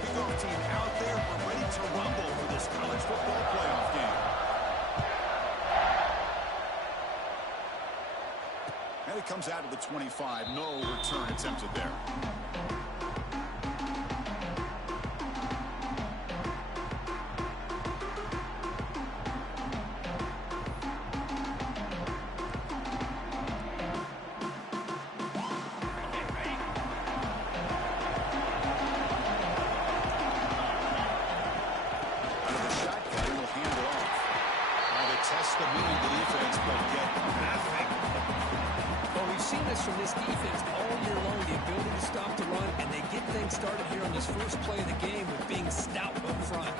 Kickoff team out there. We're ready to rumble for this college football playoff game. And it comes out of the 25. No return attempted there. From this defense all year long, the ability to stop the run, and they get things started here on this first play of the game with being stout up front.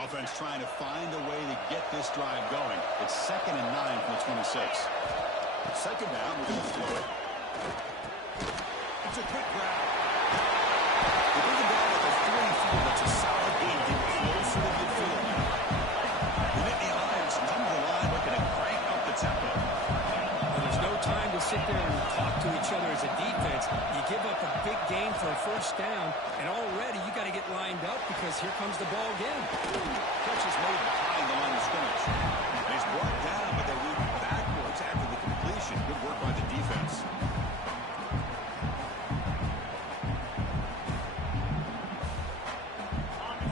Offense trying to find a way to get this drive going. It's 2nd and 9 from the 26. Second down, we're going to throw it. It's a quick grab. They bring him down at the 45. That's a solid gain. Get closer to midfield now. The Nittany Lions come to the line looking to crank up the tempo. There's no time to sit there and talk to each other as a defense. You give up a big gain for a first down, and already you got to get lined up because here comes the ball again. Catch is made behind the line of scrimmage. And he's brought down, but they move backwards after the completion. Good work by the defense.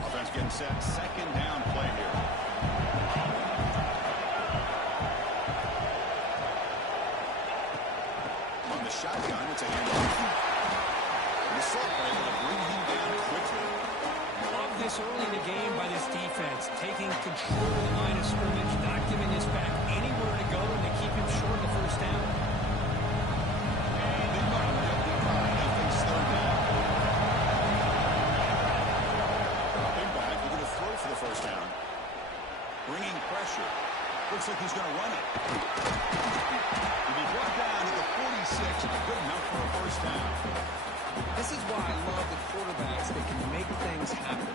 Offense getting set. Second down play here. Shotgun, it's a handoff. And the Sultan are able to bring him down quickly. Love this early in the game by this defense, taking control of the line of scrimmage, not giving his back anywhere to go, and they keep him short of the first down. And they might have the line if they slow down. Big back, we're going to throw for the first down. Bringing pressure. Looks like he's going to run it. He'll be brought down to the 46, good enough for a first down. This is why I love the quarterbacks that can make things happen.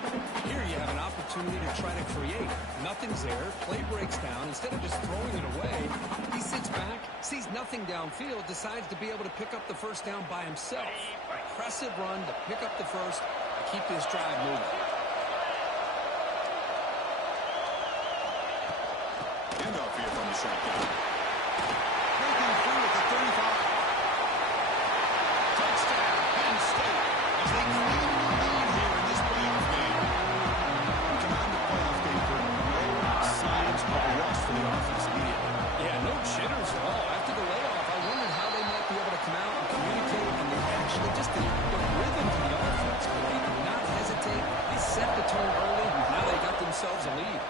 Here you have an opportunity to try to create. Nothing's there, play breaks down. Instead of just throwing it away, he sits back, sees nothing downfield, decides to be able to pick up the first down by himself. Impressive run to pick up the first, to keep this drive moving. Handoff here from the shotgun. Breaking through at the 35. Touchdown, Penn State, as they clean the lead here in this playoff game. We come out in the playoff game for no signs of rust for the offense immediately. Yeah, no jitters at all. After the layoff, I wondered how they might be able to come out and communicate, and they actually just the rhythm to the offense. But they did not hesitate. They set the tone early, and now they got themselves a lead.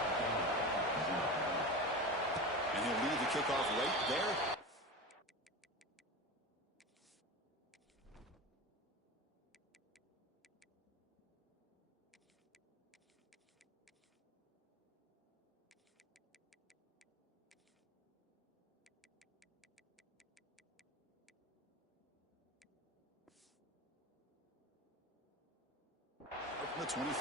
And he'll leave the kickoff right there. Up from the 25.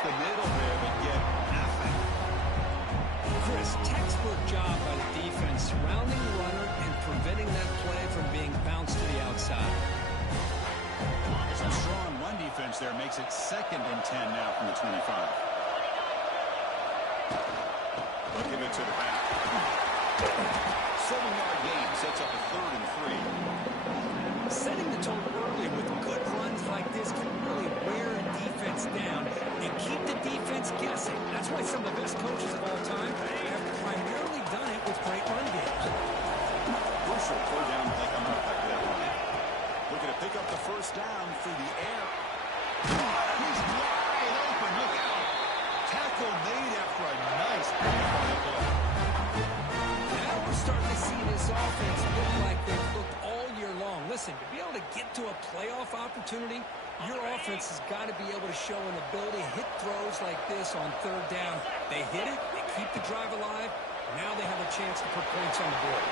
The middle there, but get nothing. Chris, textbook job by the defense, surrounding the runner and preventing that play from being bounced to the outside. Some strong run defense there makes it 2nd and 10 now from the 25. They'll give it to the back. 7-yard gain sets up a 3rd and 3. Setting the tone early with good runs like this can really wear a defense down and keep the defense guessing. That's why some of the best coaches of all time have primarily done it with great run games. Crucial third down play coming up after that run. Looking to pick up the first down through the air. He's wide open. Look out. Tackle made after a nice play. Now we're starting to see this offense look like they've looked listen, to be able to get to a playoff opportunity, your offense has got to be able to show an ability to hit throws like this on third down. They hit it, they keep the drive alive. Now they have a chance to put points on the board.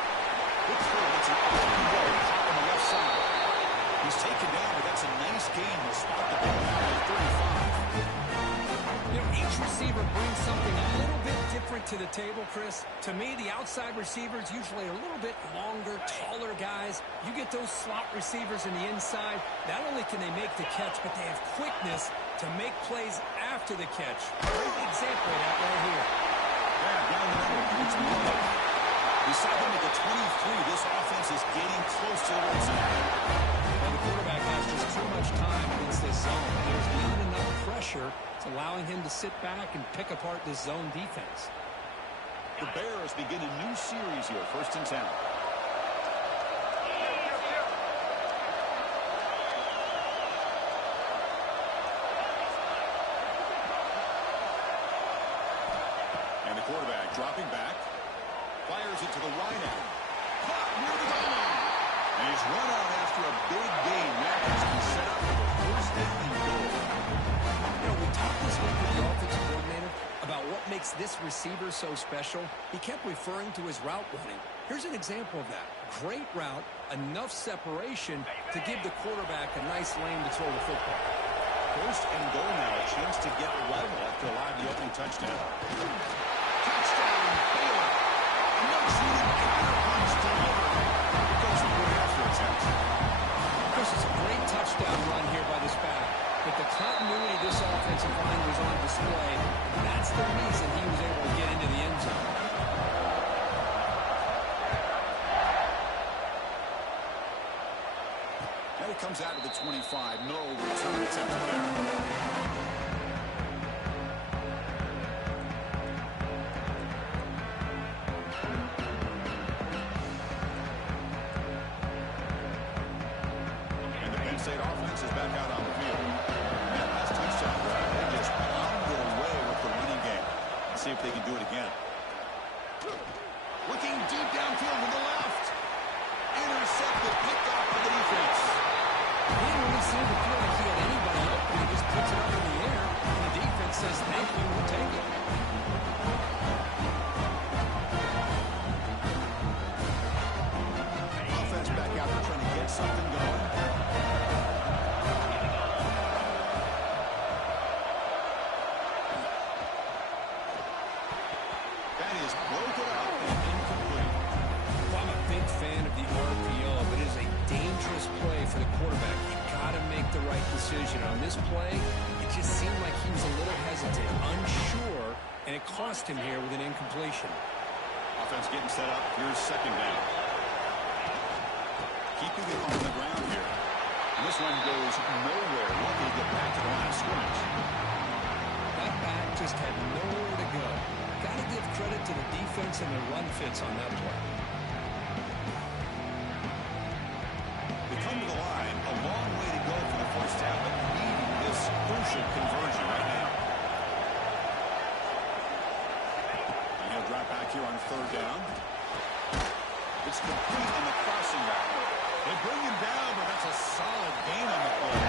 Good throw. It's an open goal on the left side. He's taken down, but that's a nice gain to spot the ball out at 35. You know, each receiver brings something a little bit different to the table, Chris. To me, the outside receivers usually are a little bit longer, taller guys. You get those slot receivers in the inside. Not only can they make the catch, but they have quickness to make plays after the catch. Great example of that right here. Yeah, down the middle. It's Miller. Beside him at the 23, this offense is getting close to the red zone. Well, the quarterback has just too much time against this zone. There's not enough pressure. It's allowing him to sit back and pick apart this zone defense. The Bears begin a new series here, 1st and 10. And the quarterback dropping back. Fires it to the wide end. Caught near the goal line. And he's run out after a big gain. That has been set up for the 1st down and goal. You know, we talked this week with the offensive coordinator about what makes this receiver so special. He kept referring to his route running. Here's an example of that. Great route, enough separation to give the quarterback a nice lane to throw the football. 1st and goal now. A chance to get level after allowing the opening touchdown. Touchdown, Baylor. Another shooting counter-punch delivered. It goes for an after attempt. Chris, it's a great touchdown run here by this back. But the continuity of this offensive line was on display. That's the reason he was able to get into the end zone. Now he comes out to the 25. No return attempt there. State offense is back out on the field. That last touchdown drive, they just pounded away with the running game. Let's see if they can do it again. Looking deep downfield to the left. Intercepted, picked off by the defense. He didn't really seem to feel like he had anybody open. He just puts it up in the air, and the defense says, thank you, we'll take it. Offense back out there trying to get something going. That is broken up and incomplete. Well, I'm a big fan of the RPO, but it is a dangerous play for the quarterback. You got to make the right decision. On this play, it just seemed like he was a little hesitant, unsure, and it cost him here with an incompletion. Offense getting set up. Here's 2nd down. Keeping it on the ground here. And this one goes nowhere. Lucky to get back to the line of scrimmage. That back just had nowhere to go. Got to give credit to the defense and the run fits on that play. They come to the line. A long way to go for the 1st down, but needing this crucial conversion right now. And he'll drop back here on 3rd down. It's complete on the crossing route. They bring him down, but that's a solid gain on the play.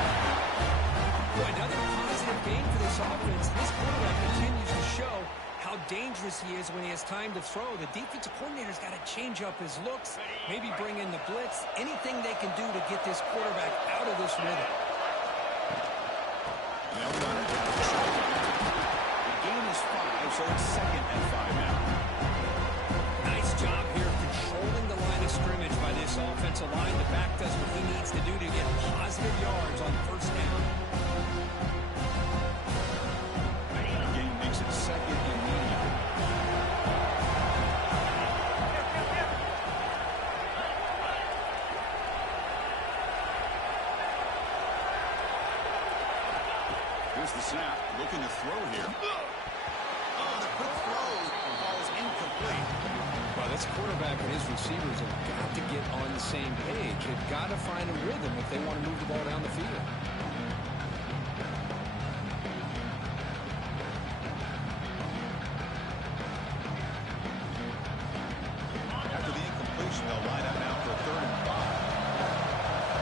Another positive gain for this offense. This quarterback continues to show how dangerous he is when he has time to throw. The defensive coordinator's got to change up his looks, maybe bring in the blitz, anything they can do to get this quarterback out of this rhythm. The gain is 5, so it's 2nd and 5 now. Nice job here controlling the line of scrimmage by this offensive line. The back does what he needs to do to get positive yards on 1st down. The game makes it 2nd and medium. Here's the snap. Looking to throw here. Oh, the quick throw. The ball is incomplete. Well, this quarterback and his receivers have got to get on the same page. They've got to find a rhythm if they want to move the ball down the field. After the incompletion, they'll line up now for 3rd and 5.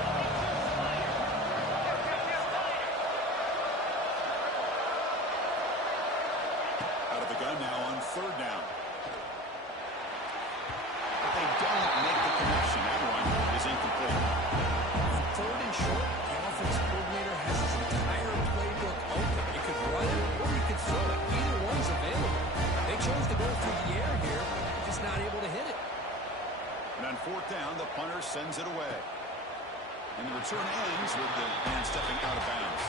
short, the offense coordinator has his entire playbook open. You could run it or you could throw it. Either one's available. They chose to go through the air here, just not able to hit it. And on fourth down, the punter sends it away. And the return ends with the man stepping out of bounds.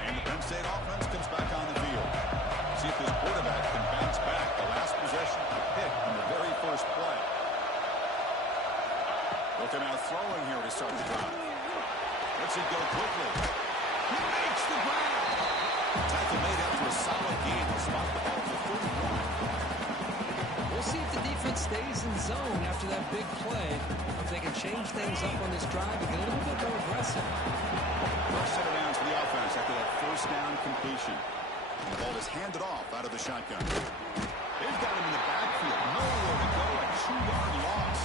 And the Penn State offense comes back on the field. See if this quarterback can bounce back. The last possession, a pick on the very first play. Looking out throwing here to start the drive. Lets it go quickly. He makes the grab. Tackle made after a solid game. He'll spot the ball for 31. We'll see if the defense stays in zone after that big play. If they can change things up on this drive and get a little bit more aggressive. First set of downs for the offense after that first down completion. The ball is handed off out of the shotgun. They've got him in the backfield. Nowhere to go. A 2-yard loss.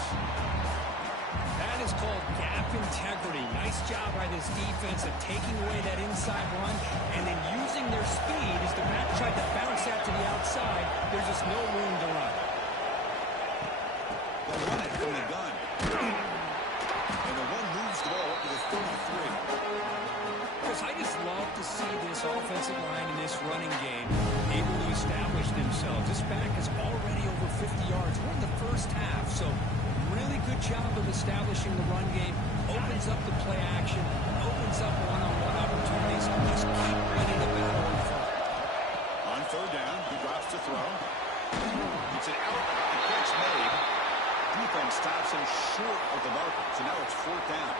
That is called gap integrity. Nice job by this defense of taking away that inside run and then using their speed as the back tried to bounce out to the outside. There's just no room to run. They'll run it from the gun. And the one moves the ball up to the 33. Chris, I just love to see this offensive line in this running game able to establish themselves. This back is already over 50 yards. We're in the first half, so really good job of establishing the run game. Opens up the play action, opens up one-on-one opportunities. Just keep running the battle in front. On third down, he drops to throw. It's an out. The catch made. Defense stops him short of the marker. So now it's fourth down.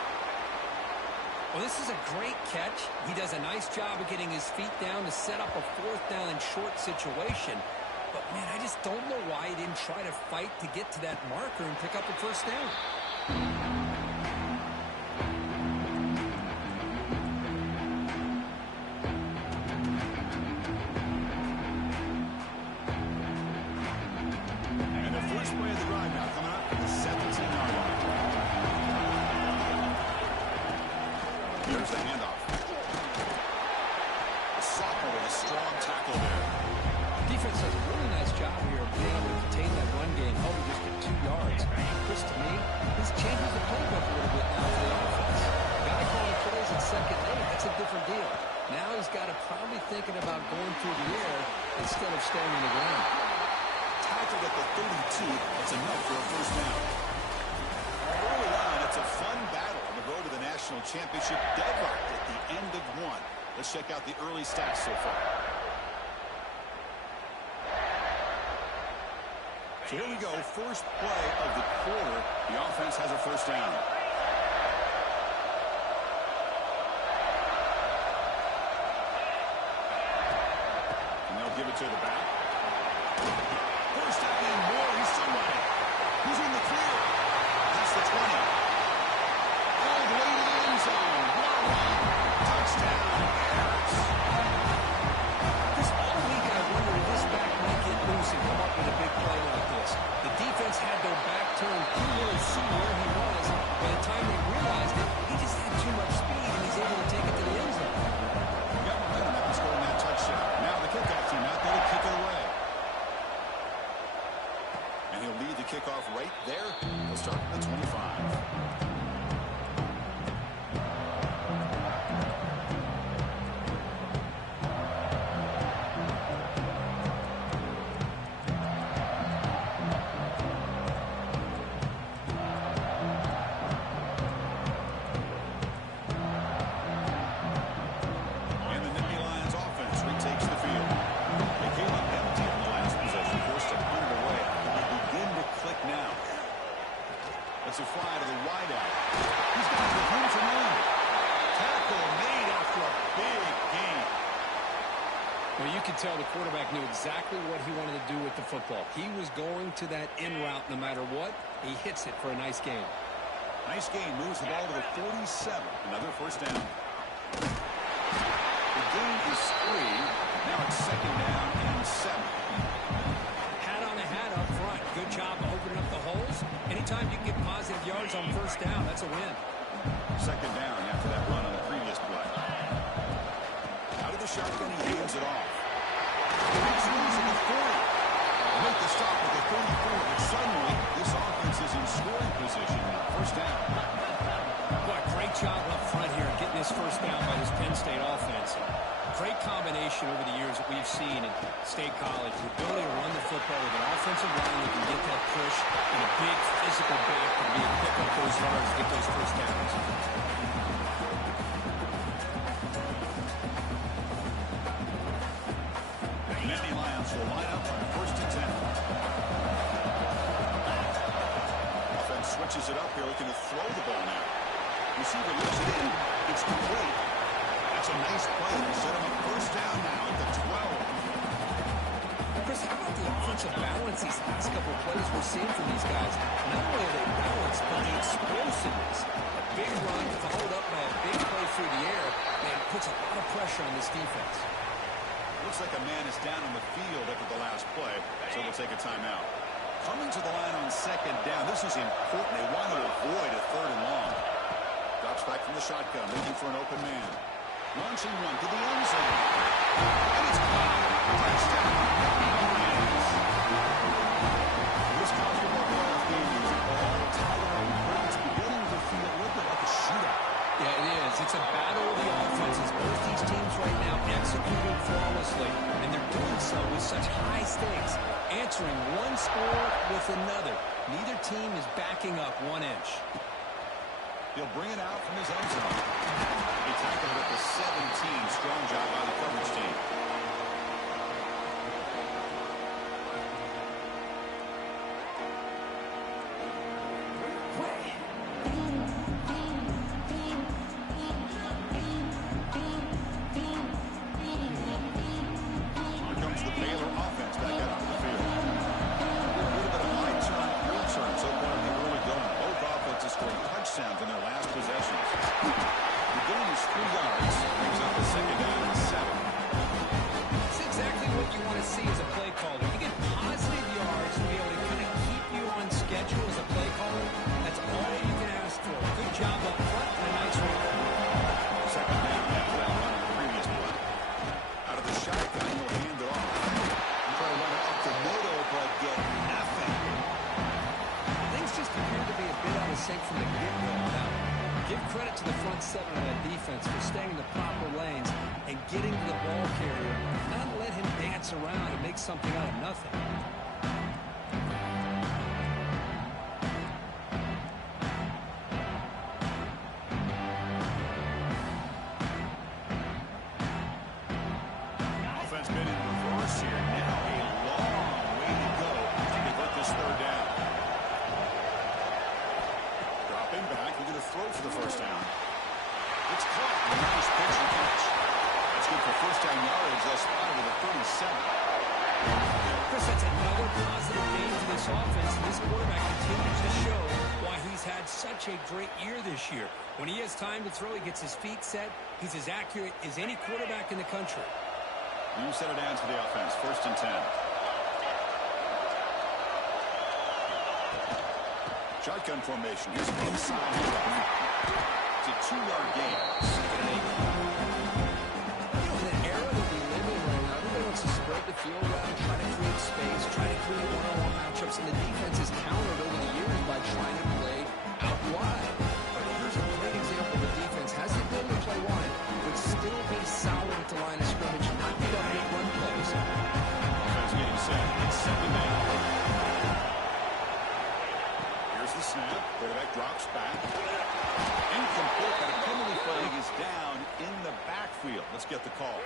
Well, this is a great catch. He does a nice job of getting his feet down to set up a fourth down and short situation. But, man, I just don't know why he didn't try to fight to get to that marker and pick up a first down. And the first play of the drive now coming up from the 17-yard line. Here's the handoff. A sophomore with a strong tackle there. Defense does a really nice job here of being able to contain that run game, holding just at 2 yards. Chris, to me, this changes the playbook a little bit now for the offense. Guy calling plays at second and 8, that's a different deal. Now he's got to probably thinking about going through the air instead of staying on the ground. Tackled at the 32. That's enough for a first down. Early on, it's a fun battle on the road to the national championship. Deadlocked at the end of one. Let's check out the early stats so far. So here we go, first play of the quarter. The offense has a first down. And they'll give it to the back. First down and more. He's still running. He's in the clear. That's the 20. All the way to the end zone. Touchdown. This all week I wonder if this back might get loose and come up with a big play like this. The defense had their back turned. Couldn't really see where he was. By the time they realized it, he just had too much speed, and he's able to take it to the end zone. Got momentum after scoring that touchdown. Now the kickoff team out there to kick it away. And he'll lead the kickoff right there. He'll start at the 25. It's a fly to the wideout. He's got the room to run. Tackle made after a big gain. Well, you could tell the quarterback knew exactly what he wanted to do with the football. He was going to that in route no matter what. He hits it for a nice gain. Nice gain. Moves the ball to the 47. Another first down. The gain is 3. Now it's second down and 7. Hat on a hat up front. Good job opening up the holes. Anytime you can get positive yards on first down, that's a win. Second down after that run on the previous play. Out of the shotgun, he hands it off. He's losing 40. Make the stop at the 34. And suddenly, this offense is in scoring position. First down. Boy, great job up front here getting this first down by this Penn State offense. Great combination over the years that we've seen in State College. The ability to run the football with an offensive line that can get that push and a big physical back to be able to pick up those yards, get those first downs. Many Lions will line up on first and 10. Offense switches it up here, looking to throw the ball now. Receiver lifts it in. It's complete. That's a nice play. They set him up first down now at the 12. Chris, how about the offensive balance these last couple of plays we're seeing from these guys? Not only are they balanced, but the explosiveness. A big run followed up by a big play through the air, and it puts a lot of pressure on this defense. Looks like a man is down on the field after the last play, so they'll take a timeout. Coming to the line on second down. This is important. They want to avoid a third and long. Drops back from the shotgun, looking for an open man. Launching one to the end zone. And it's caught. Touchdown. This college football playoff game is all tied up. It's beginning to feel a little bit like a shootout. Yeah, it is. It's a battle of the offenses. Both these teams right now executing flawlessly, and they're doing so with such high stakes, answering one score with another. Neither team is backing up 1 inch. He'll bring it out from his own zone. He tackled it at the 17. Strong job by the coverage team. Here comes the Baylor offense back out on the field. A little bit of high turn, low turn so far in the early going. Both offenses scoring touchdowns in their last possessions. The gain is 3 yards. Brings up a second down and 7. It's exactly what you want to see as a play caller. You get positive yards to be able to kind of keep you on schedule as a play caller. That's all you can ask for. Good job up front and a nice run. Second down after that one on the previous play. Out of the shotgun, he'll hand it off. Try to run it up the middle, but get nothing. Things just appear to be a bit out of sync from the get-go now. Give credit to the front seven of that defense for staying in the proper lanes and getting to the ball carrier, not let him dance around and make something out of nothing. Offense been in reverse here. Now a long way to go to convert this third down. Dropping back, looking to throw for the first down. It's caught. Nice pitch and catch. That's good for first down yardage. They'll spot it at the 37. Chris, that's another positive game for this offense. This quarterback continues to show why he's had such a great year this year. When he has time to throw, he gets his feet set. He's as accurate as any quarterback in the country. New set of downs for the offense. First and 10. Shotgun formation. Here's an inside handoff. It's a 2-yard gain. Second and 8. You know, in the era that we live in right now, everybody wants to spread the field around, try to create space, try to create one-on-one matchups, and the defense is countered over the years by trying to play out wide. But here's a great example of the defense has the ability to play wide, but still be solid at the line of scrimmage, not get up big run plays. Offense getting set. It's second down. Here's the snap. Quarterback drops back. Incomplete, but a penalty flag is down in the backfield. Let's get the call.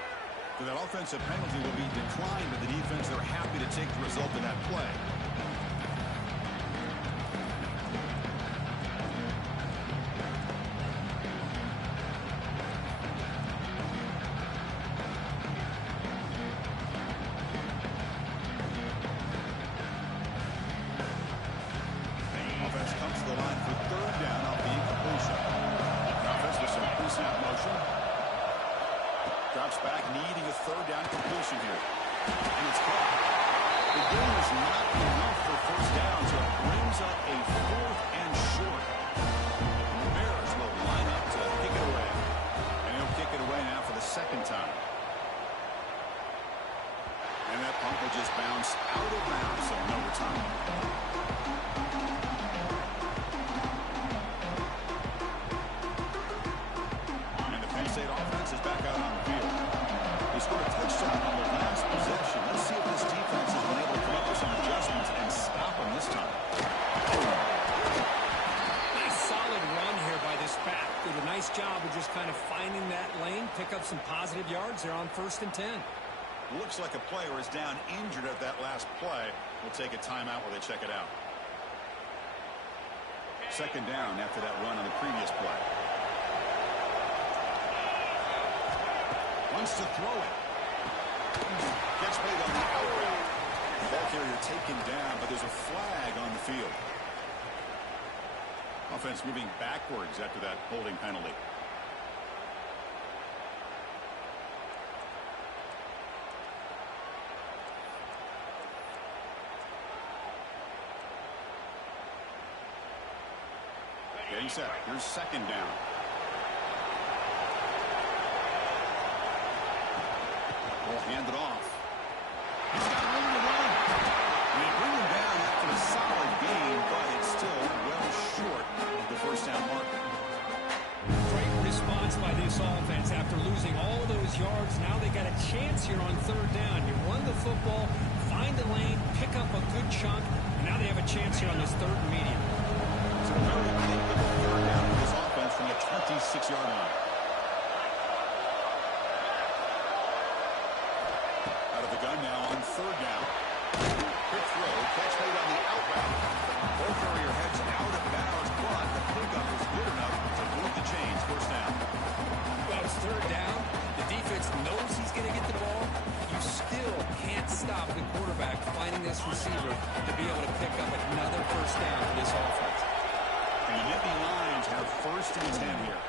So that offensive penalty will be declined by the defense. They're happy to take the result of that play. Offense comes to the line for third down off the incompletion. Offense with some pre-snap motion. Drops back, needing a third down completion here. And it's caught. The game is not enough for first down, so it brings up a fourth and short. The Bears will line up to kick it away. And he'll kick it away now for the second time. And that punt will would just bounce out of bounds in overtime. And the Penn State offense is back out on the field. They scored a touchdown on the last possession. Let's see if this defense has been able to come up with some adjustments and stop them this time. Nice solid run here by this back. Did a nice job of just kind of finding that lane, pick up some positive yards there on 1st and 10. Looks like a player is down injured at that last play. We'll take a timeout while they check it out. 2nd down after that run on the previous play. Wants to throw it. Gets made on the outright. Ball carrier taken down, but there's a flag on the field. Offense moving backwards after that holding penalty. Getting set. Here's 2nd down. Ball handed off. He's got room to run. They bring him down after a solid gain, but it's still well short of the 1st down marker. Great response by this offense after losing all those yards. Now they got a chance here on 3rd down. You run the football, find the lane, pick up a good chunk, and now they have a chance here on this 3rd and medium. It's a very capable 3rd down for this offense from the 26-yard line. Out of the gun now on 3rd down. Quick throw, catch made on the outright. Ball carrier heads out of bounds, but the pickup is good enough to move the chains. 1st down. Well, it's 3rd down. The defense knows he's going to get the ball. You still can't stop the quarterback finding this receiver to be able to pick up another 1st down for this offense. And the Nittany Lions have 1st and 10 here.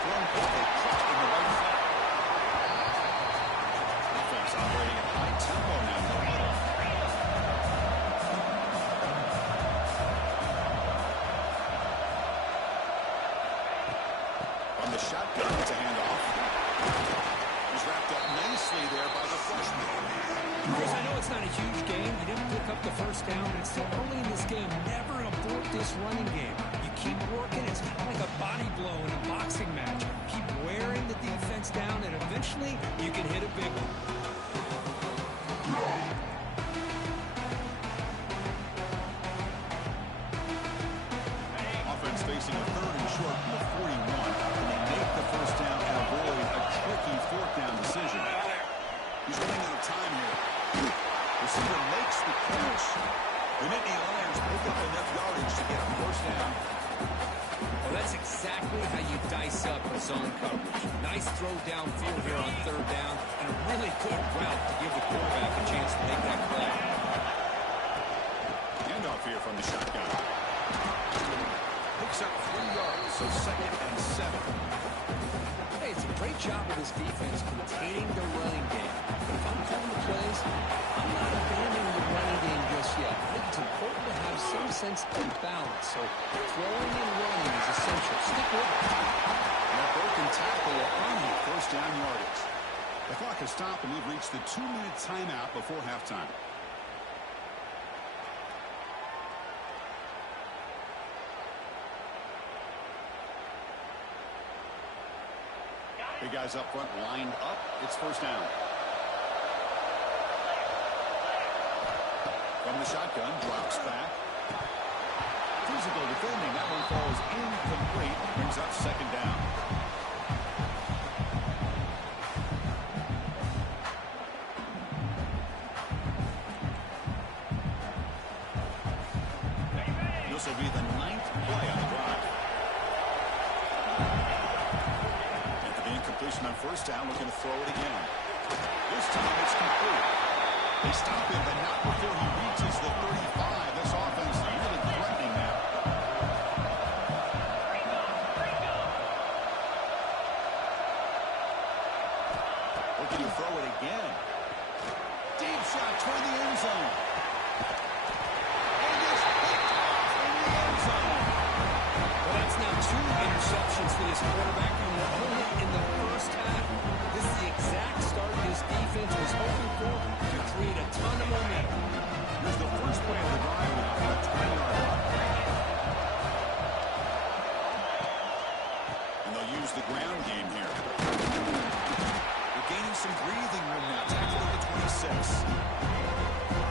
Thrown quickly, caught in the right flat. Offense operating at high tempo now. No huddle. On the shotgun, it's a handoff. He's wrapped up nicely there by the freshman. Chris, I know it's not a huge game. You didn't pick up the 1st down, but it's still early in this game. Never abort this running game. You keep working. It's kind of like a body blow in a boxing match. Keep wearing the defense down, and eventually you can hit a big one. Offense facing a 3rd and short from the 41. And they make the 1st down and avoid a tricky 4th down decision. He's running out of time here. Receiver makes the catch. The Nittany Lions pick up enough yardage to get a 1st down. Well, that's exactly how you dice up a zone coverage. Nice throw downfield here on 3rd down, and a really good route to give the quarterback a chance to make that play. Handoff here from the shotgun. Picks up 3 yards, so 2nd and 7. Hey, it's a great job of this defense containing the running game. But if I'm calling the plays, I'm not abandoning the running game just yet. I think it's important to have some sense of balance. So throwing and running is essential. Stick with it. And that broken tackle will earn you 1st down yardage. The clock has stopped, and we've reached the 2-minute timeout before halftime. Big guys up front lined up. It's 1st down. From the shotgun, drops back. Physical defending. That one falls incomplete. Brings up 2nd down. This will be the 9th play on the drive. Incompletion on 1st down, looking to throw it again. This time it's complete. They stop him, but not before he reaches the 35. This offense really threatening now. Looking to throw it again. Deep shot toward the end zone. And it's picked off in the end zone. Well, that's now 2 interceptions for this quarterback, and we're only in the 1st half. This is the exact start this defense was hoping for to 6.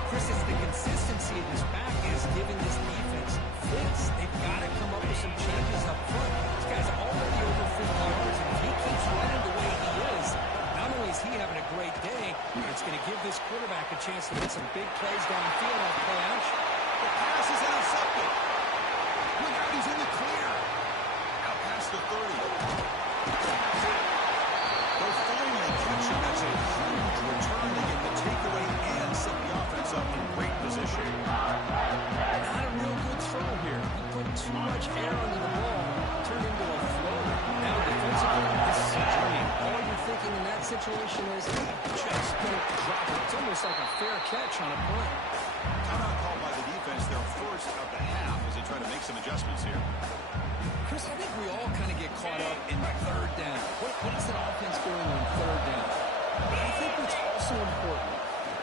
Chris, it's the consistency of this back is giving this defense fits. They've got to come up with some changes up front. This guy's already over 50 yards, and if he keeps running the way he is, not only is he having a great day, it's going to give this quarterback a chance to get some big plays downfield off play action. The pass is intercepted. Look out, he's in the clear. Out past the 30. They'll finally catch him. That's a huge return to get the takeaway and set the offense up in great position. Not a real good throw here. He put too much air under the ball, turned into a floater. Now defensively, this is a dream. All you're thinking in that situation is just don't drop it. It's almost like a fair catch on a punt. Timeout called by the defense, their first of the half, as they try to make some adjustments here. Chris, I think we all kind of get caught up in third down. What is that offense doing on third down? But I think what's also important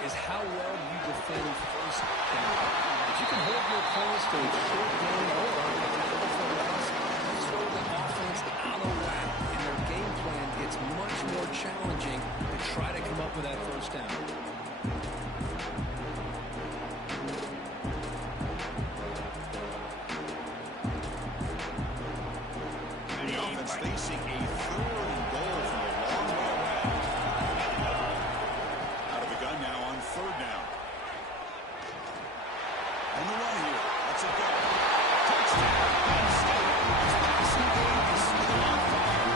is how well you defend first down. If you can hold your opponents to a short gain or for a loss, you throw the offense out of whack, and their game plan gets much more challenging to try to come up with that first down. Facing a 3rd and goal from a long way away. Out of the gun now on 3rd down. On the run here. Let's it go. Touchdown. His passing game is still on fire.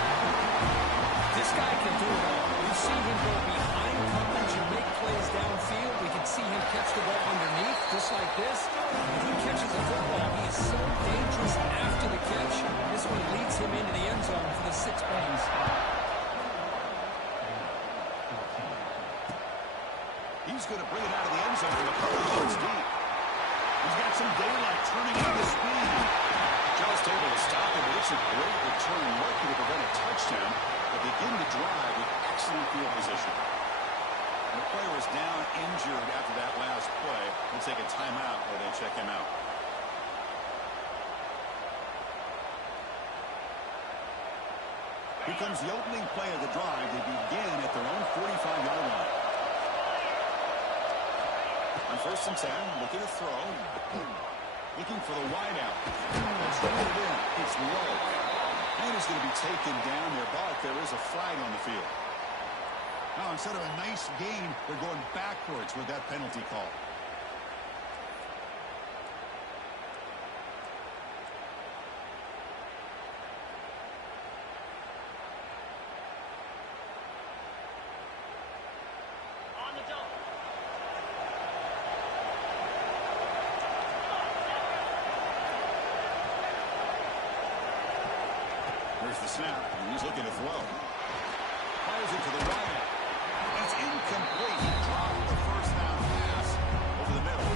This guy can do it all. We've seen him go behind coverage and make plays downfield. We can see him catch the ball underneath, just like this. If he catches a football, he is so dangerous after the catch. This one leads him into the end zone for the 6 points. He's going to bring it out of the end zone from a couple yards deep. He's got some daylight turning into speed. Jones able to stop him, but it's a great return, lucky to prevent a touchdown, but begin the drive with excellent field position. The player is down injured after that last play. We'll take a timeout while they check him out. Here comes the opening play of the drive. They begin at their own 45-yard line. On 1st and 10, looking to throw. Looking for the wideout. Let's run it in. It's low. And he's going to be taken down there, but there is a flag on the field. Now, instead of a nice gain, they're going backwards with that penalty call. There's the snap, and he's looking to throw. Fires it to the right. It's incomplete. He dropped the first down pass over the middle.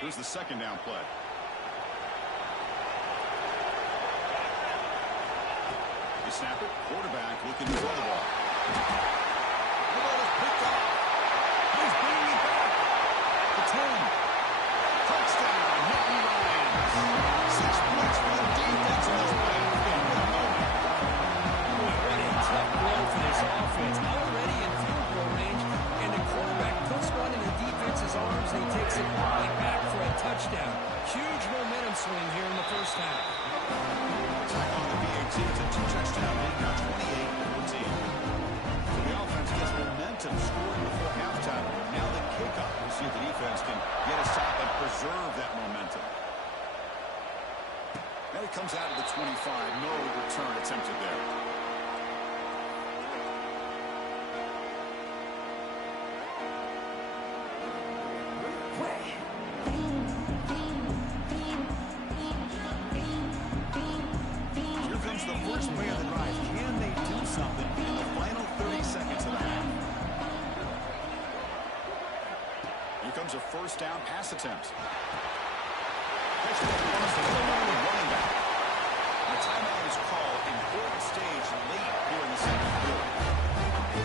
Here's the 2nd down play. They snap it. Quarterback looking to throw the ball. The ball is picked up. He's bringing it back. The 10. Touchdown. Nicky Ryan. 6 points for the defense in this play. Boy, what a tough blow for this offense. Already in field goal range, and the quarterback puts one in the defense's arms, and he takes it all the way back for a touchdown. Huge momentum swing here in the first half. Attack on the BAT. It's a 2-touchdown lead, now 28-14. So the offense gets momentum scoring before halftime. Now the kickoff. We'll see if the defense can get a stop and preserve that momentum. Now it comes out of the 25. No return attempted there. The first play of the drive. Can they do something in the final 30 seconds of the half? Here comes a 1st down pass attempt. Catch the pass to the running back. A timeout is called. Important stage late here in the 2nd quarter.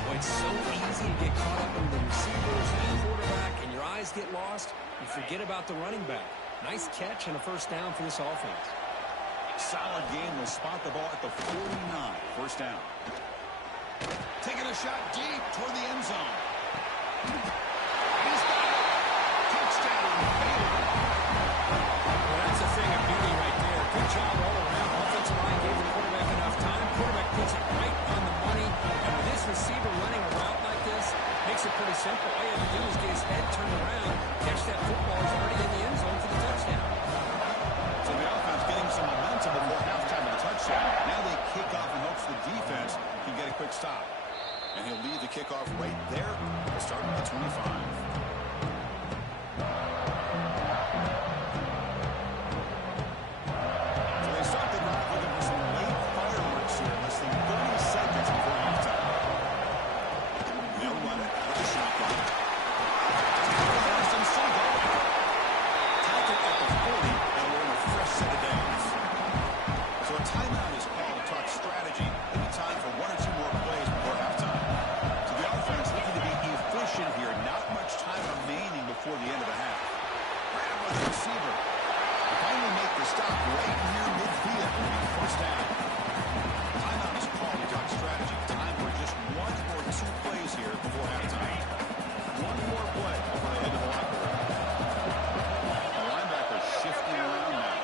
Boy, it's so easy to get caught up in the receivers and the quarterback, and your eyes guys get lost, you forget about the running back. Nice catch and a first down for this offense. Solid game. Will spot the ball at the 49. First down. Taking a shot deep toward the end zone. He's got it. Touchdown, Baylor. Well, that's a thing of beauty right there. Good job all around. Offensive line gave the quarterback enough time. Quarterback puts it right on the money. And with this receiver running a route like this, makes it pretty simple. All you have to do is get his head turned around, catch that football. He's already in the end zone for the touchdown. So the offense getting some momentum before halftime of the touchdown. Now they kick off in hopes the defense can get a quick stop. And he'll lead the kickoff right there. We'll start at the 25. So they start the drive looking for some late fireworks here. Less than 30 seconds before halftime. They'll run it out of the shotgun. Tackle at the 40, and we're in a fresh set of downs. So a timeout is called to talk strategy. Maybe time for one or two more plays before halftime. So the offense looking to be efficient here. Not much time remaining before the end of the half. Grab with the receiver. They finally make the stop right near midfield. First down. Timeout is called to talk strategy. Time for just one or two plays here before halftime. One more play before they head to the locker room. The linebacker shifting around now.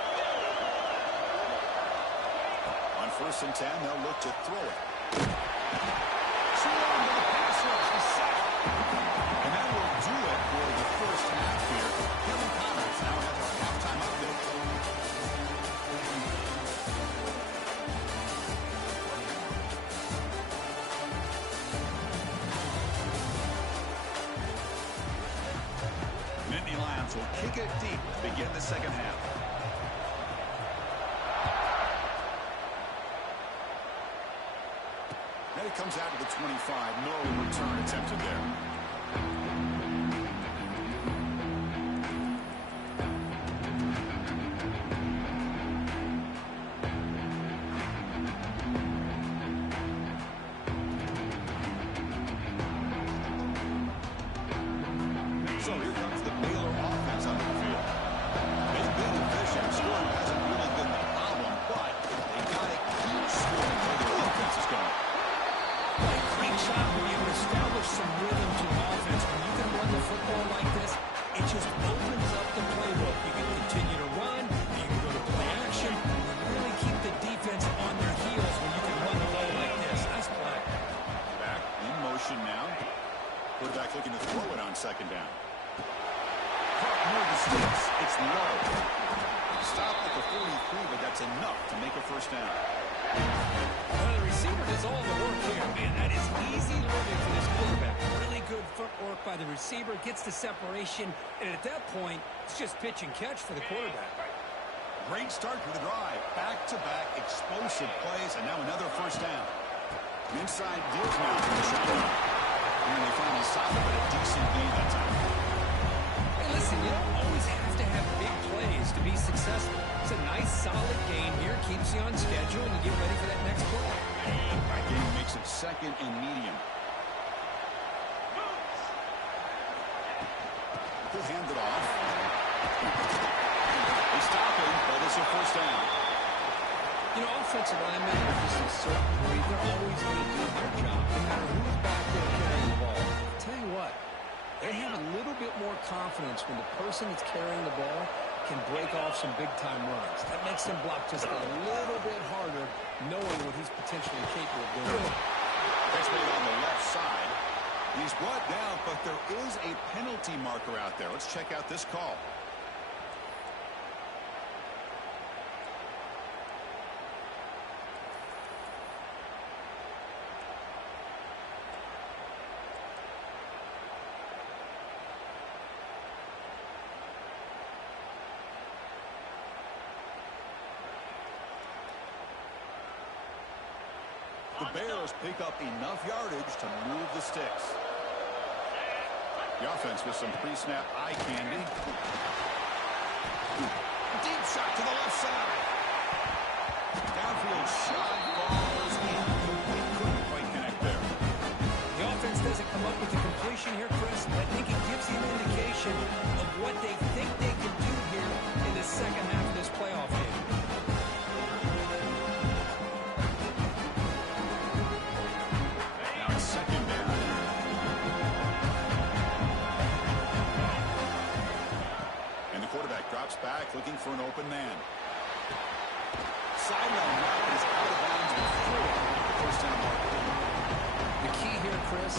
On 1st and 10, they'll look to throw it. Too long to the pass rush. The sack. And that will do it for the first half here. Kevin Connors now has our halftime update. Nittany Lions will kick it deep to begin the second half. Then it comes out to the 25. No return attempted there. So here comes the Baylor offense out of the field. They've been efficient. Scoring hasn't really been the problem, but they've got to keep scoring where their offense is going. Great shot when you establish some rhythm to an offense. When you can run the football like this, it just opens up the playbook. You can continue to run. You can go to play action. You really keep the defense on their heels when you can run the ball like this. Nice play. Back in motion now. Quarterback looking to throw it on second down. Caught near the sticks. It's low. Stop at the 43, but that's enough to make a first down. Well, the receiver does all the work here, man. That is easy living for this quarterback. Really good footwork by the receiver. Gets the separation. And at that point, it's just pitch and catch for the quarterback. Great start to the drive. Back-to-back explosive plays, and now another first down. Inside deals now from the shotgun. And they finally stop it, but a decent gain that time. Hey, listen, you don't always have to have big plays to be successful. It's a nice, solid gain here. Keeps you on schedule, and you get ready for that next play. That gain makes it second and medium. He'll hand it off. They stop him, but it's a first down. You know, offensive linemen are just a certain breed. They're always going to do their job, no matter who's back there carrying the ball. I'll tell you what, they have a little bit more confidence when the person that's carrying the ball can break off some big-time runs. That makes them block just a little bit harder, knowing what he's potentially capable of doing. That's made on the left side. He's brought down, but there is a penalty marker out there. Let's check out this call. The Bears pick up enough yardage to move the sticks. The offense with some pre-snap eye candy. Deep shot to the left side. Downfield shot falls incomplete. Couldn't quite connect there. The offense doesn't come up with the completion here, Chris. I think it gives you an indication halfback looking for an open man. Sideline route is out of bounds before the first down marker. The key here, Chris,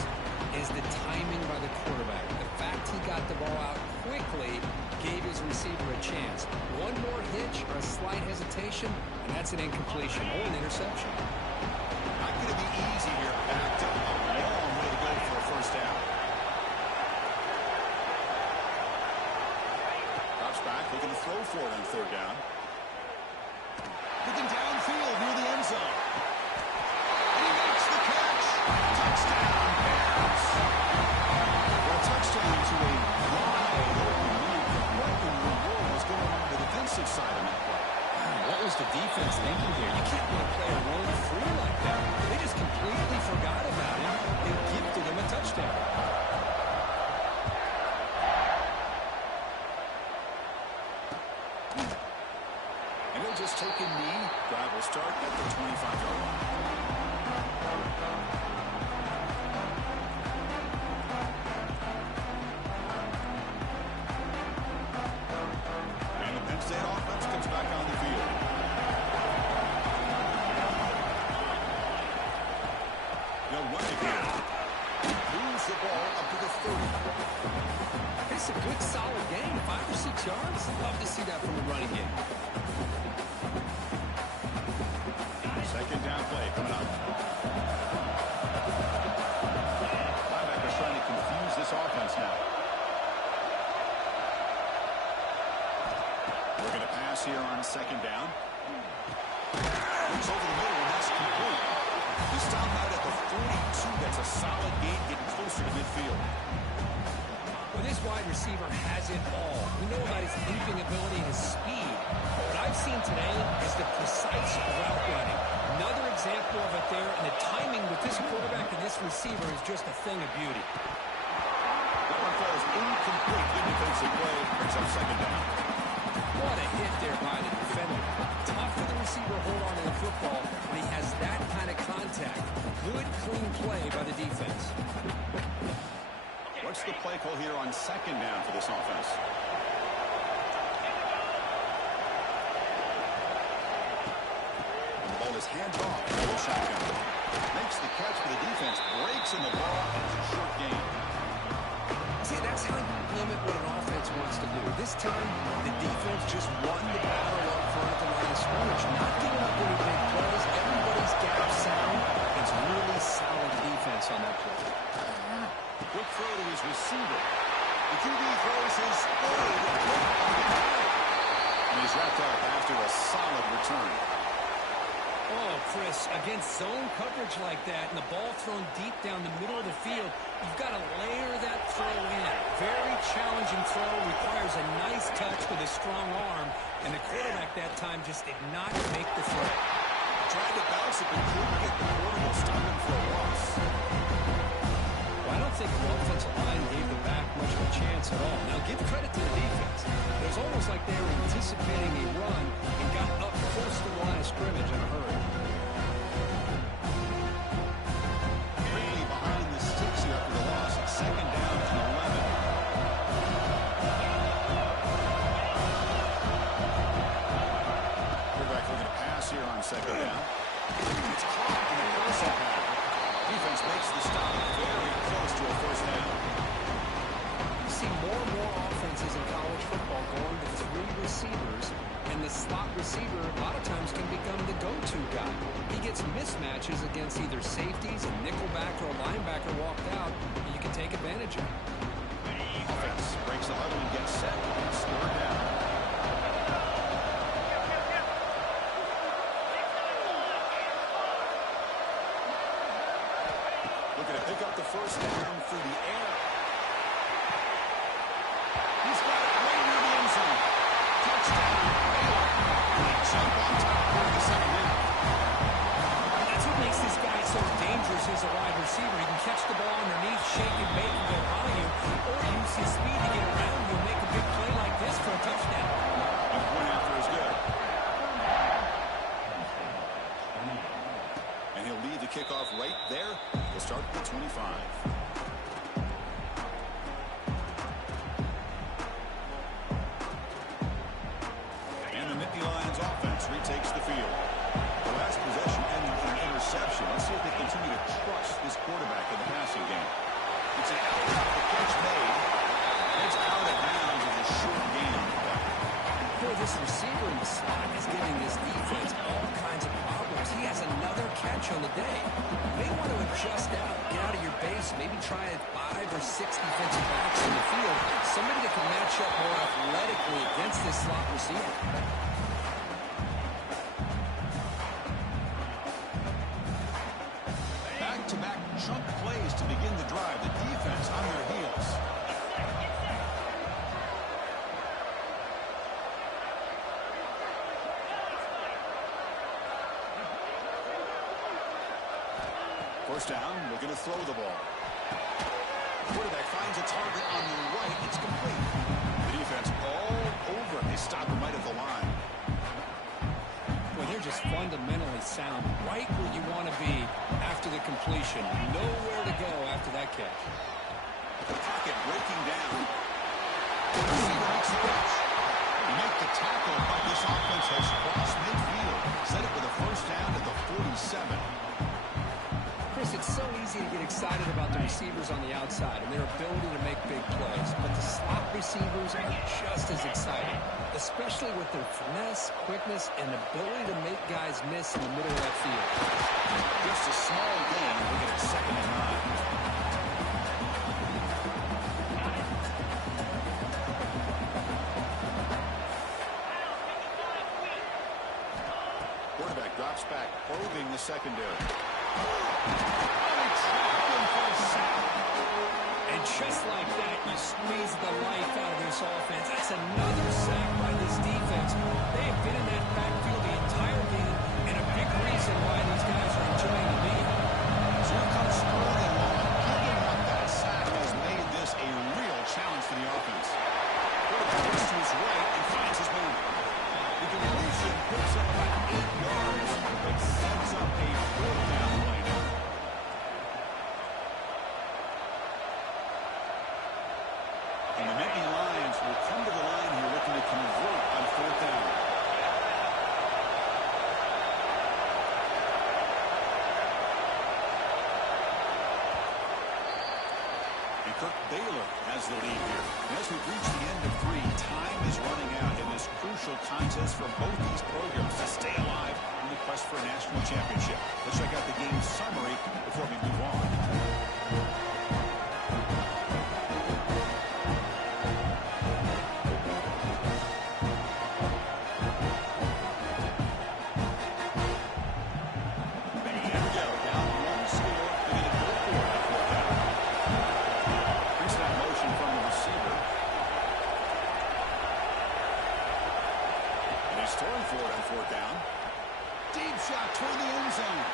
is the timing by the quarterback. The fact he got the ball out quickly gave his receiver a chance. One more hitch or a slight hesitation, and that's an incompletion or an interception. Not going to be easy here. Backed up a long way to go for a first down. Drops back, looking to throw for it on third down. Looking downfield near the end zone. And he makes the catch. Touchdown, Bears. Well, touchdown to a wide open lead. What in the world was going on the defensive side of that play? What was the defense thinking here? You can't let a player roam free like that. They just completely forgot about him and gifted him a touchdown. And he'll just take a knee. Drive will start at the 25-yard line. And the Penn State offense comes back on the field. They'll run again. Moves the ball up to the 30. It's a good, solid game. 5 or 6 yards. Love to see that from the running game. Second down play coming up. Linebackers trying to confuse this offense now. We're going to pass here on second down. Moves over the middle, and that's complete. He stopped out at the 42. That's a solid gain, getting closer to midfield. Well, this wide receiver has it all. We know about his leaping ability and his speed. But what I've seen today is the precise route running. Another example of it there, and the timing with this quarterback and this receiver is just a thing of beauty. That one falls incomplete. Good defensive play. Brings up second down. What a hit there by the defender. Tough for the receiver to hold on to the football when he has that kind of contact. Good, clean play by the defense. What's the play call here on second down for this offense? And the ball is handed off. Full shotgun. Makes the catch for the defense. Breaks in the ball. It's a short game. See, that's how you limit what an offense wants to do. This time, the defense just won the battle up front at the line of scrimmage. Not giving up any big plays. Everybody's gap sound. It's really solid defense on that play. Quick throw to his receiver. The QB throws his third. And he's wrapped up after a solid return. Oh, Chris, against zone coverage like that and the ball thrown deep down the middle of the field, you've got to layer that throw in. Very challenging throw, requires a nice touch with a strong arm, and the quarterback that time just did not make the throw. Tried to bounce it, but couldn't get the quarterback stopping for a loss. Well, I don't think the offensive line gave the back much of a chance at all. Now, give credit to the defense. It was almost like they were anticipating a run and got up close to the line of scrimmage in a hurry. Quickly behind the sticks here after the loss. Second down to 11. Quarterback looking to pass here on second down. It's caught in the passing pattern. Defense makes the stop very close to a first down. You see more and more offenses in college football going to 3 receivers, and the slot receiver a lot of times can become the go-to guy. He gets mismatches against either safeties, a nickelback, or a linebacker walked out, and you can take advantage of it. Offense breaks the huddle and gets set. It's third down. Looking to pick up the first down through the air. He's got it right near the end zone. Touchdown, Baylor. Jump on top here in the second half. That's what makes this guy so dangerous as a wide receiver. He can catch the ball underneath, shake and bake and go by you, or use his speed to get around you and make a big play like this for a touchdown. And the point after is good. And he'll lead the kickoff right there. We'll start at the 25. day. You may want to adjust out, get out of your base, maybe try 5 or 6 defensive backs in the field. Somebody that can match up more athletically against this slot receiver. Back-to-back chunk plays to begin the drive. The defense on their heels. First down, looking to throw the ball. Quarterback finds a target on the right. It's complete. The defense all over. They stop him right at the line. Well, they're just fundamentally sound, right where you want to be after the completion. Nowhere to go after that catch. The pocket breaking down. The receiver makes the catch. You make the tackle, but this offense has crossed midfield. Set it with a first down at the 47. Chris, it's so easy to get excited about the receivers on the outside and their ability to make big plays, but the slot receivers are just as exciting, especially with their finesse, quickness, and ability to make guys miss in the middle of that field. Just a small gain. Look at it, 2nd and 9. Quarterback drops back, probing the secondary. And just like that, you squeeze the life out of this offense. That's another sack by this defense. They have been in that backfield the entire game, and a big reason why these guys are enjoying the lead. So here comes early on. Picking up that sack has made this a real challenge for the offense. Quarterback goes to his right and finds his man. The completion picks up about 8 yards, but sets up a 4th down play now. And the Nittany Lions will come to the line here looking to convert on 4th down. And Kirk Baylor has the lead here. And as we've reached the end of 3, time is running out in this crucial contest for both these programs to stay alive in the quest for a national championship. Let's check out the game summary before we move on. Throwing for it on 4th down. Deep shot toward the end zone.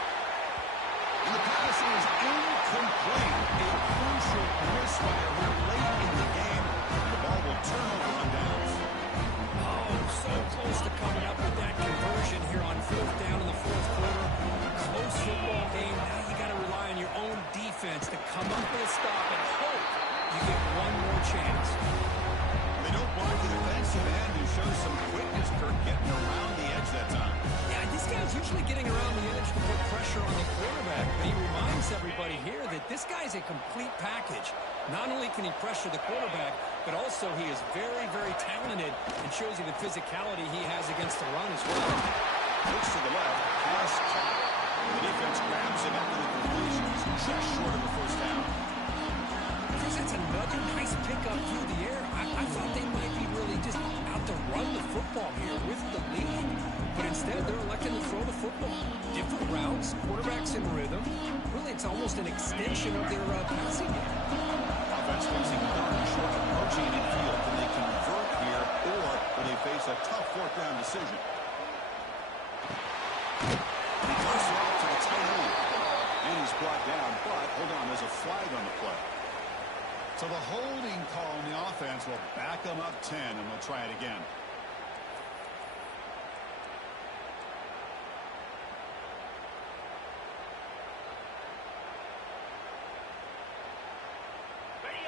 And the pass is incomplete. A crucial misfire here late in the game. And the ball will turn over on downs. Oh, so close to coming up with that conversion here on 4th down in the 4th quarter. Close football game. Now you got to rely on your own defense to come up with a stop and hope you get one more chance. They don't block the defensive end who shows some quickness, Kirk, getting around the edge that time. Yeah, this guy's usually getting around the edge to put pressure on the quarterback, but he reminds everybody here that this guy's a complete package. Not only can he pressure the quarterback, but also he is very, very talented and shows you the physicality he has against the run as well. Looks to the left, pass caught. The defense grabs him after the completion. He's just short of the first down. That's another nice pickup through the air. I thought they might be really just out to run the football here with the lead. But instead, they're electing to throw the football. Different routes, quarterbacks in rhythm. Really, it's almost an extension of their passing game. Offense facing 3rd short, approaching midfield. Can they convert here, or will they face a tough 4th down decision? He throws it off to the tight end. And he's brought down, but hold on, there's a flag on the play. So the holding call on the offense will back them up 10, and they'll try it again.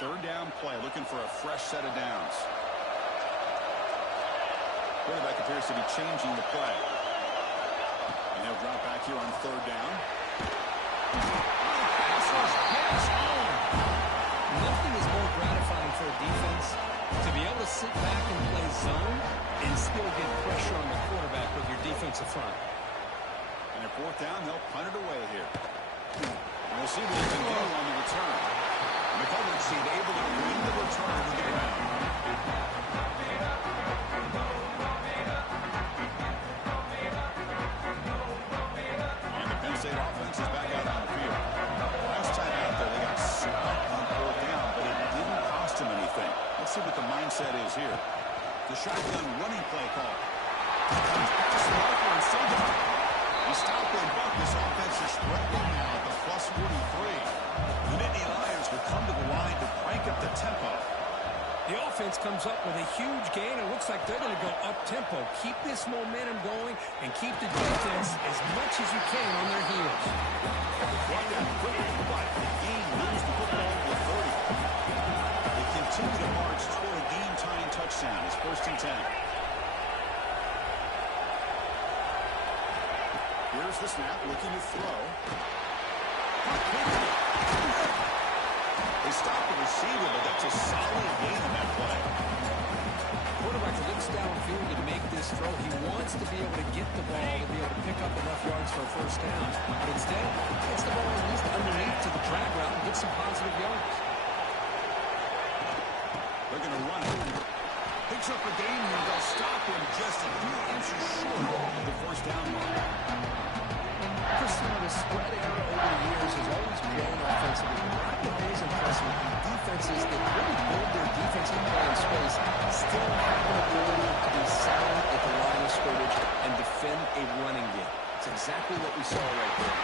Third down play, looking for a fresh set of downs. Quarterback appears to be changing the play. And he'll drop back here on 3rd down. Nothing is more gratifying for a defense to be able to sit back and play zone and still get pressure on the quarterback with your defensive front. And And 4th down, they'll punt it away here. And we'll see what they can do on the return. McCullough seemed able to win the return to the ground. And the Penn State offense is back out on the field. Last time out there, they got stopped on 4th down, but it didn't cost them anything. Let's see what the mindset is here. The shotgun running play call. Comes back to Smarter and Silva. He stopped and buck. This offense is threatening now at the plus 43. The Nittany Lions will come to the line to crank up the tempo. The offense comes up with a huge gain. It looks like they're going to go up-tempo. Keep this momentum going and keep the defense as much as you can on their heels. Brought down quickly, but the game moves the football to the 30. They continue to march toward a game-tying touchdown. It's 1st and 10. Here's the snap, looking to throw. They stop the receiver, but that's a solid gain on that play. Quarterback looks downfield to make this throw. He wants to be able to get the ball to be able to pick up enough yards for a 1st down. But instead, gets the ball at least underneath to the drag route and get some positive yards. They're going to run it. Picks up a gain, and they'll stop him just a few inches short of the 1st down mark. The spread era over the years has always grown offensively. But I've been always impressed with defenses that really build their defensive play in space, still have an ability to be sound at the line of scrimmage and defend a running game. It's exactly what we saw right there.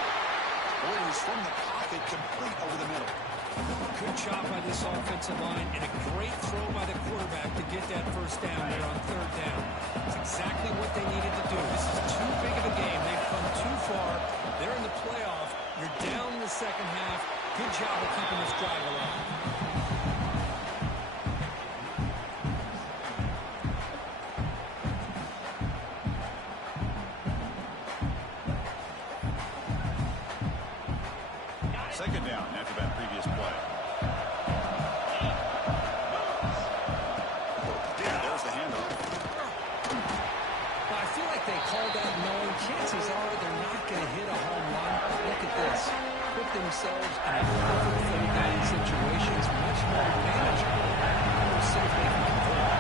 Warriors from the pocket, complete over the middle. Good job by this offensive line and a great throw by the quarterback to get that 1st down there on 3rd down. It's exactly what they needed to do. This is too big of a game. They've come too far. They're in the playoff. You're down in the 2nd half. Good job of keeping this drive alive. Second down after that previous play. There's the handoff. Well, I feel like they called that knowing chances are they're not going to hit a home run. Look at this. Put themselves in a perfect 3rd down situation. It's much more manageable. We'll see if they can convert.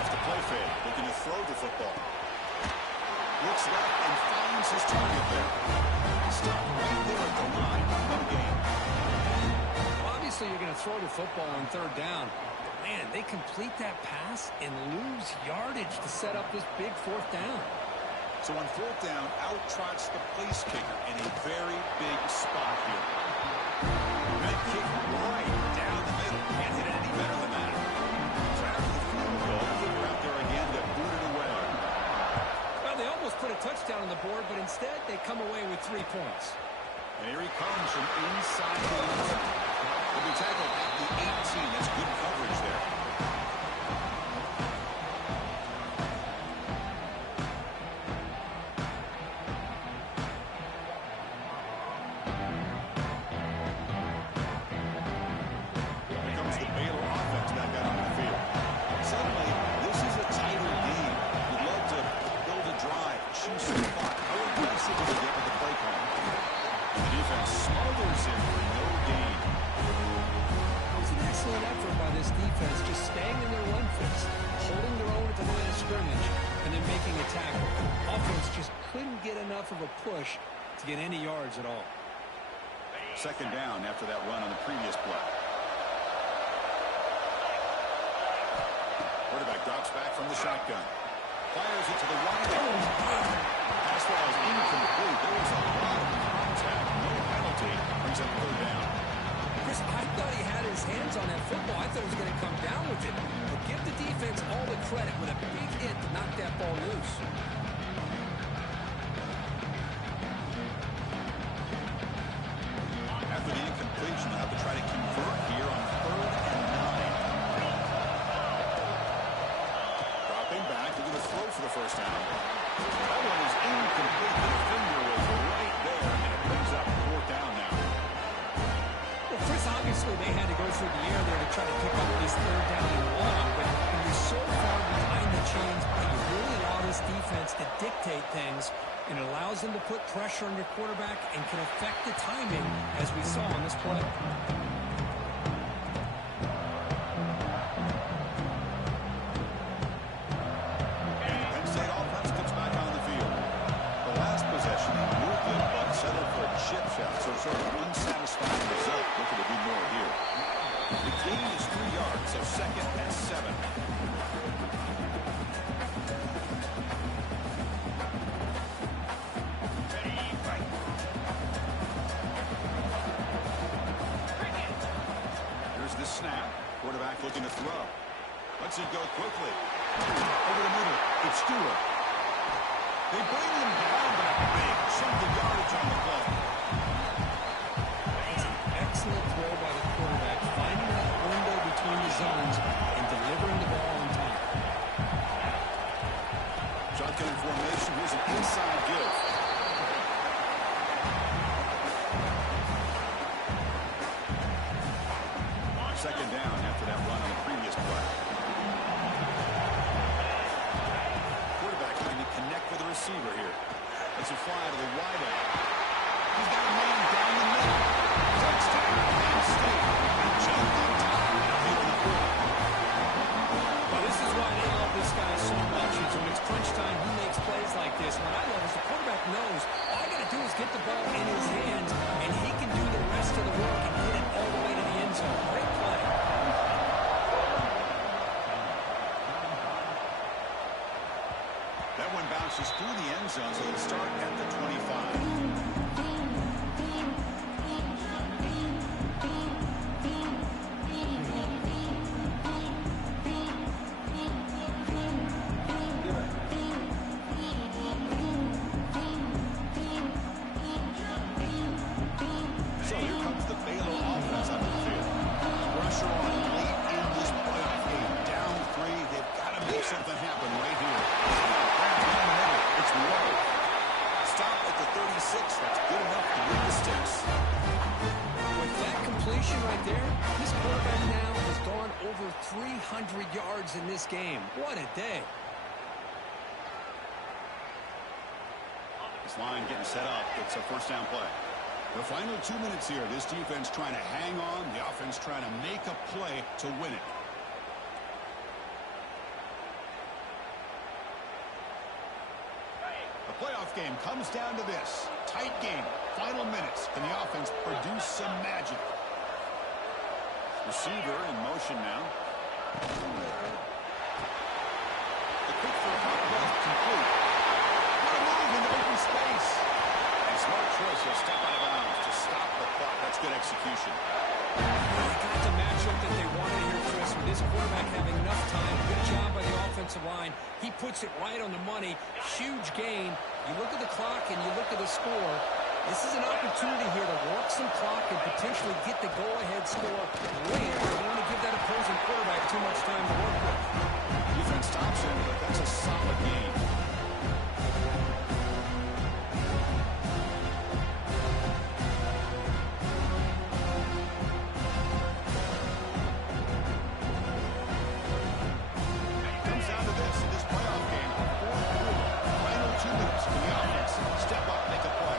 Off the play fake, looking to throw the football. Looks left and finds his target there. Stop right there at the line. No gain. Well, obviously, you're going to throw the football on 3rd down. Man, they complete that pass and lose yardage to set up this big 4th down. So on 4th down, out trots the place kicker in a very big spot here. Good kick right down the middle. Can't hit it any better than that. So after the field goal, the kicker out there again to boot it away. Well, they almost put a touchdown on the board, but instead they come away with 3 points. And here he comes from inside the end zone. He'll be tackled at the 18. That's good coverage there. Here comes the Baylor offense back out on the field. Suddenly, this is a tighter game. You'd love to build a drive, choose some spot. How aggressive do they get with the play call? The defense smothers him for no gain. It was an excellent effort by this defense, just staying in their run fix, holding their own at the line of scrimmage, and then making a tackle. Offense just couldn't get enough of a push to get any yards at all. Second down after that run on the previous play. Quarterback drops back from the shotgun. Fires it to the right. Pass ball is incomplete. There was a lot of contact. No penalty. Brings up 3rd down. Chris, I thought he had his hands on that football. I thought he was going to come down with it. But give the defense all the credit with a big hit to knock that ball loose. After the incompletion, they'll have to try to convert here on 3rd and 9. Dropping back, they're going to throw for the 1st down. That one is incomplete. The finger was right there, and it brings up 4th down now. Well, Chris, obviously they had to go through the air there to try to pick up this 3rd down and long, but he was so far behind the chains, but he really allowed his defense to dictate things, and it allows them to put pressure on your quarterback and can affect the timing, as we saw on this play. Penn State offense comes back on the field. The last possession, he moved it, but settled for a chip shot, so sort of an unsatisfying result. Looking to do more here. The gain is 3 yards, so second and 7. Here's the snap. Quarterback looking to throw. Let's it go quickly. Over the middle. It's Stewart. They bring him down, but a big chunk of yardage on the play. It's an excellent throw by the quarterback, finding that window between the zones and delivering the ball on time. Shotgun formation. Here's an inside give. Second down after that run on the previous play. Quarterback trying to connect with the receiver here. It's a fly to the wide end. He's got a man down the middle. Touchdown, Penn State. And jumped on top now here in the fourth. Well, this is why they love this guy so much. Is when it's crunch time, he makes plays like this. What I love is the quarterback knows all I got to do is get the ball in his hands, and he can do the rest of the work and get it all the way to the end zone. Great play. That one bounces through the end zone, so it'll start at the 25. So here comes the Baylor offense out of the field. Pressure on late in this playoff game. Down 3. They've got to make something happen right here. It's low. Stop at the 36. That's good enough to win the sticks. With that completion right there, this quarterback now has gone over 300 yards in this game. What a day. This line getting set up. It's a first down play. The final 2 minutes here. This defense trying to hang on. The offense trying to make a play to win it. The playoff game comes down to this. Tight game. Final minutes. Can the offense produce some magic? Receiver in motion now. The quick throw out left complete. What a move into open space. And smart choice. He'll step out of bounds to stop the clock. That's good execution. They got the matchup that they wanted here, Chris, with this quarterback having enough time. Good job by the offensive line. He puts it right on the money. Huge gain. You look at the clock and you look at the score. This is an opportunity here to work some clock and potentially get the go-ahead score late. You don't want to give that opposing quarterback too much time to work with. Defense stops him, but that's a solid game. Comes down to this in this playoff game. Fourth quarter. Final 2 minutes for the offense. Step up, make a play.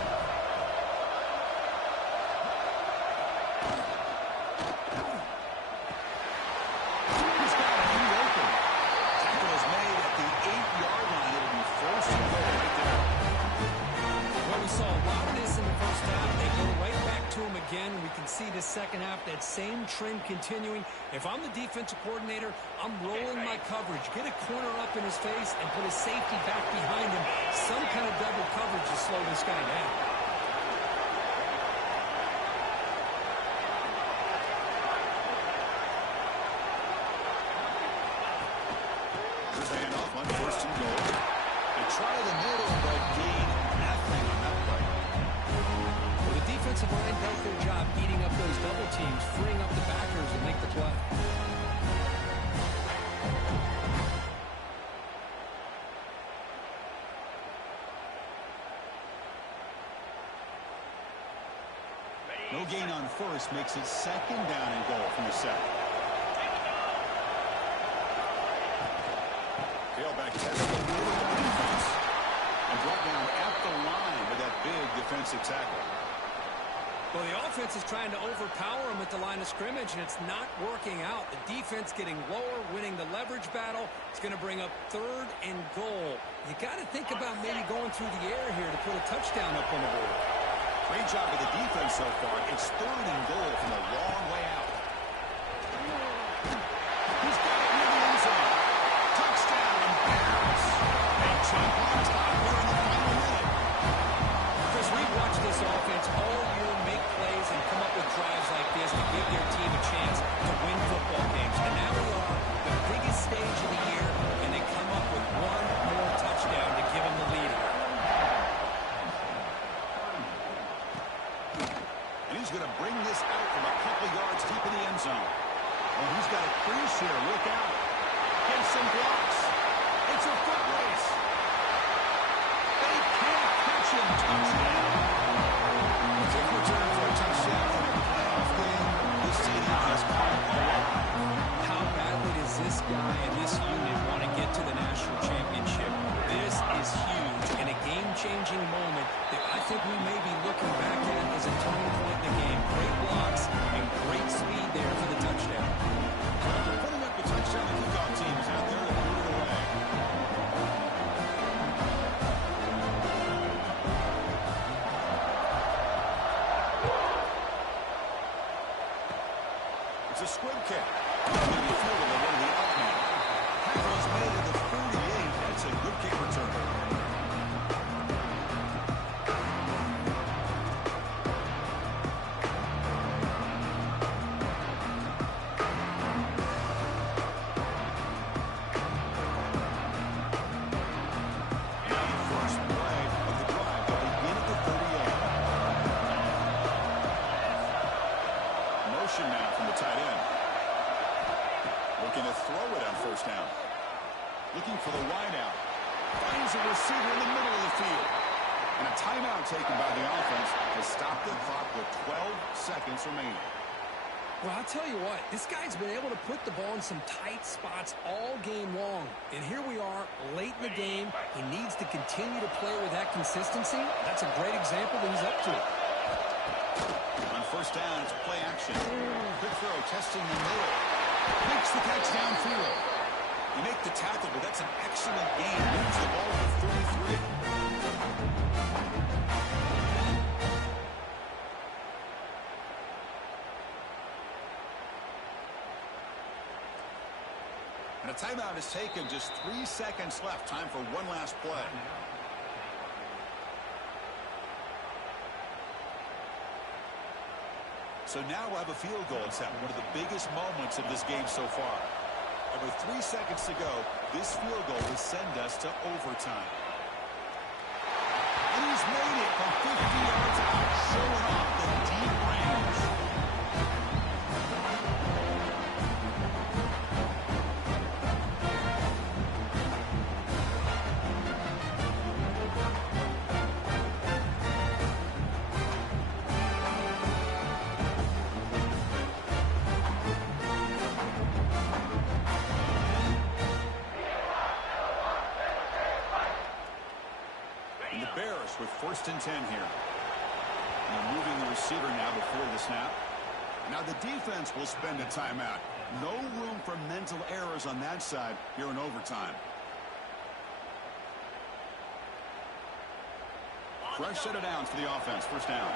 He's got it. He open. Tackle is made at the 8-yard line. It'll be first and goal right there. Well, we saw a lot of this in the first half. They go right back to him again. We can see the second half, that same trend continuing. If I'm the defensive coordinator, I'm rolling my coverage. Get a corner up in his face and put a safety back behind him. Some kind of double coverage to slow this guy down. Here's the handoff on first and goal. They try the middle, but gain nothing on that play. Well, the defensive line does their job eating up those double teams, freeing up the backers to make the play. No gain on first makes it second down and goal from the set. Tailback test the middle of the defense. And brought down at the line with that big defensive tackle. Well, the offense is trying to overpower him at the line of scrimmage, and it's not working out. The defense getting lower, winning the leverage battle. It's going to bring up 3rd and goal. You got to think about maybe going through the air here to put a touchdown up on the board. Great job of the defense so far. It's 3rd and goal from a long way out. He's got it near the end zone. Touchdown, Bears. They jump on top here in the final minute. Chris, we've watched this offense all year make plays and come up with drives like this to give their team a chance to win football games. And now we are the biggest stage of the year, and they come up with one more touchdown to give them the lead. And he's going to bring this out from a couple yards deep in the end zone. Well, he's got a crease here. Look out. Gets some blocks. It's a foot race. They can't catch him. Touchdown. Kick return for a touchdown in a playoff game. This stadium has caught a lot. How badly does this guy and this unit want to get to the national championship? This is huge and a game-changing moment that I think we may be looking back at as a turning point in the game. Great blocks and great speed there for the touchdown. After putting up the touchdown, the kickoff team is out there to move it away. It's a squib kick. Maybe a field goal over the up man. Tackle is made at the 48. That's a good kick return. Now the first play of the drive will begin at the 38. Motion now from the tight end. Looking to throw it on first down. Looking for the wideout. Finds a receiver in the middle of the field. And a timeout taken by the offense to stop the clock with 12 seconds remaining. Well, I'll tell you what, this guy's been able to put the ball in some tight spots all game long. And here we are, late in the game. He needs to continue to play with that consistency. That's a great example that he's up to it. On first down, it's play action. Quick throw, testing the middle. Makes the catch downfield. You make the tackle, but that's an excellent game. Moves the ball to 33. And a timeout is taken. Just 3 seconds left. Time for one last play. So now we'll have a field goal attempt, one of the biggest moments of this game so far. And with 3 seconds to go, this field goal will send us to overtime. And he's made it from 50 yards out, showing off the deep range. With 1st and 10 here. And they're moving the receiver now before the snap. Now the defense will spend a timeout. No room for mental errors on that side here in overtime. Fresh set of downs for the offense. First down.